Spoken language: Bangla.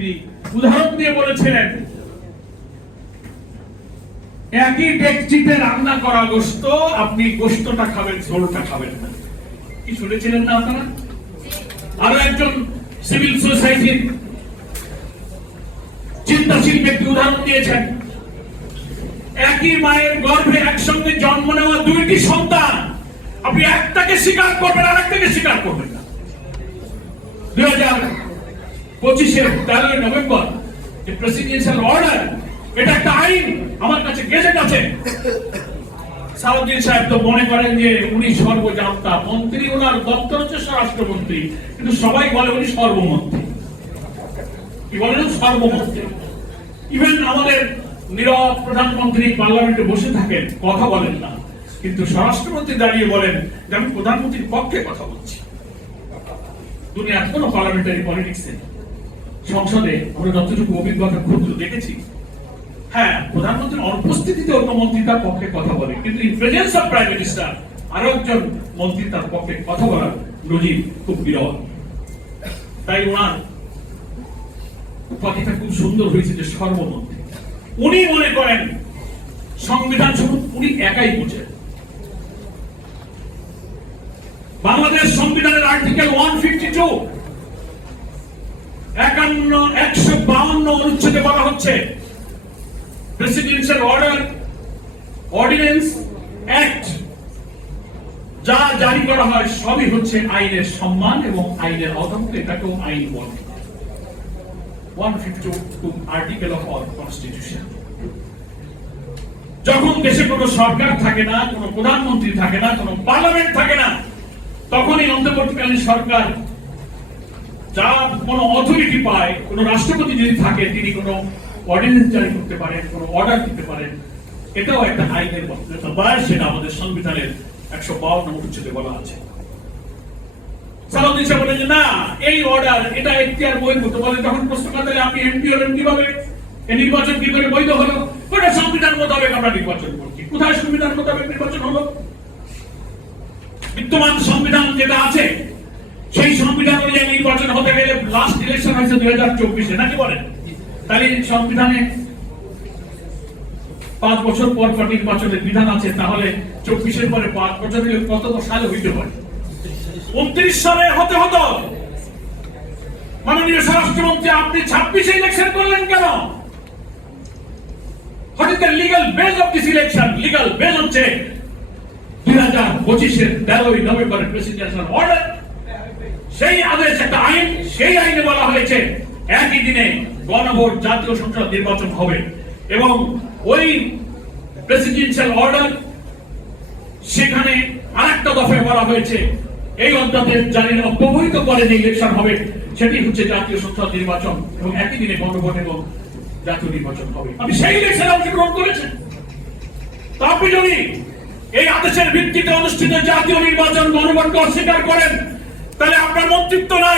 তিনি উদাহরণ দিয়ে বলেছিলেন একই ডেকচিতে রান্না করা গোশত, আপনি গোশতটা খাবেন, ঝোলটা খাবেন না। কি শুনেছিলেন না আপনারা? আরো একজন সিভিল সোসাইটির চিন্তাশীল ব্যক্তি উদাহরণ দিয়েছেন, একই মায়ের গর্ভে একসঙ্গে জন্ম নেওয়া দুইটি সন্তান, আপনি একটাকে স্বীকার করবেন আর একটাকে স্বীকার করবেন না। 2025-এর 13 নভেম্বর যে প্রেসিডেন্সিয়াল অর্ডার, এটা একটা আইন, আমার কাছে গেজেট আছে। সালাউদ্দিন সাহেব তো মনে করেন যে উনি সর্বজান্তা মন্ত্রী, ওনার দপ্তর হচ্ছে স্বরাষ্ট্রমন্ত্রী, কিন্তু সবাই বলে উনি সর্বমন্ত্রী। কি বলেন? সর্বমন্ত্রী। ইভেন আমাদের নীরব প্রধানমন্ত্রী পার্লামেন্টে বসে থাকেন, কথা বলেন না, কিন্তু স্বরাষ্ট্রমন্ত্রী দাঁড়িয়ে বলেন যে আমি প্রধানমন্ত্রীর পক্ষে কথা বলছি। দুনিয়ার কোনো পার্লামেন্টারি পলিটিক্সে, সংসদে আমরা যতটুকু অভিজ্ঞতা ক্ষুদ্র দেখেছি, হ্যাঁ, প্রধানমন্ত্রীর অনুপস্থিতিতে অন্য মন্ত্রী তার পক্ষে কথা বলে, কিন্তু in presence of prime minister আরো একজন মন্ত্রী তার পক্ষে কথা বলার নজির খুব বিরল। তাই ওনার কথাটা খুব সুন্দর হয়েছে যে সর্বমন্ত্রী। উনি মনে করেন সংবিধান স্বরূপ উনি একাই বুঝেন। বাংলাদেশ সংবিধানের আর্টিকেল 152 152 অনুচ্ছেদে বলা হচ্ছে প্রেসিডেন্সিয়াল অর্ডার, অর্ডিন্যান্স, অ্যাক্ট যা জারি করা হয় সবই হচ্ছে আইনের সম্মান এবং আইনের আওতাভুক্ত, এটাকেও আইন বলে। 152 আর্টিকেল অফ আওয়ার কনস্টিটিউশন। যখন দেশে কোনো সরকার থাকে না, কোনো প্রধানমন্ত্রী থাকে না, কোনো পার্লামেন্ট থাকে না, তখনই অন্তর্বর্তীকালীন সরকার যা কোনো অথরিটি পায়, কোনো রাষ্ট্রপতি যদি থাকে তিনি কোনো অর্ডিন্যান্স জারি করতে পারেন, কোনো অর্ডার দিতে পারেন, এটাও একটা আইনের বক্তব্য, সেটা আমাদের সংবিধানের 152 অনুচ্ছেদে বলা আছে। সালাউদ্দিন সাহেব বলেন যে না, এই অর্ডার এটা এখতিয়ার বহির্ভূত। বলে যখন প্রশ্ন করতে আপনি এমপি হলেন কিভাবে, এই নির্বাচন কি করে বৈধ হলো? ওটা সংবিধান মোতাবেক আমরা নির্বাচন করছি। কোথায় সংবিধান মোতাবেক নির্বাচন হলো? বিদ্যমান সংবিধান যেটা আছে সেই সংবিধান অনুযায়ী নির্বাচন হতে গেলে লাস্ট ইলেকশন হয়েছে 2024-এ, নাকি বলেন? তাহলে সংবিধানে 5 বছর পর পর নির্বাচনের বিধান আছে, তাহলে 24-এর পরে 5 বছর হলে কত সালে হইতে পারে? 29 সালে হতে হতো। মাননীয় স্বরাষ্ট্রমন্ত্রী, আপনি 26-এ ইলেকশন করলেন কেন? What is the legal base of this election? Legal base হচ্ছে 2025-এর 13 নভেম্বরের প্রেসিডেন্সিয়াল অর্ডার। সেই আদেশ একটা আইন, সেই আইনে বলা হয়েছে একই দিনে গণভোট, জাতীয় সংসদ নির্বাচন হবে। এবং ওই প্রেসিডেন্সিয়াল অর্ডার সেখানে আরেকটা দফায় বলা হয়েছে এই অধ্যাদেশ জারি অব্যবহিত করে যে ইলেকশন হবে সেটি হচ্ছে জাতীয় সংসদ নির্বাচন, এবং একই দিনে গণভোট এবং জাতীয় নির্বাচন হবে। আপনি সেই ইলেকশনে অংশগ্রহণ করেছেন। তো আপনি যদি এই আদেশের ভিত্তিতে অনুষ্ঠিত জাতীয় নির্বাচন গণভোটকে অস্বীকার করেন, তাহলে আপনার মন্ত্রিত্ব নাই।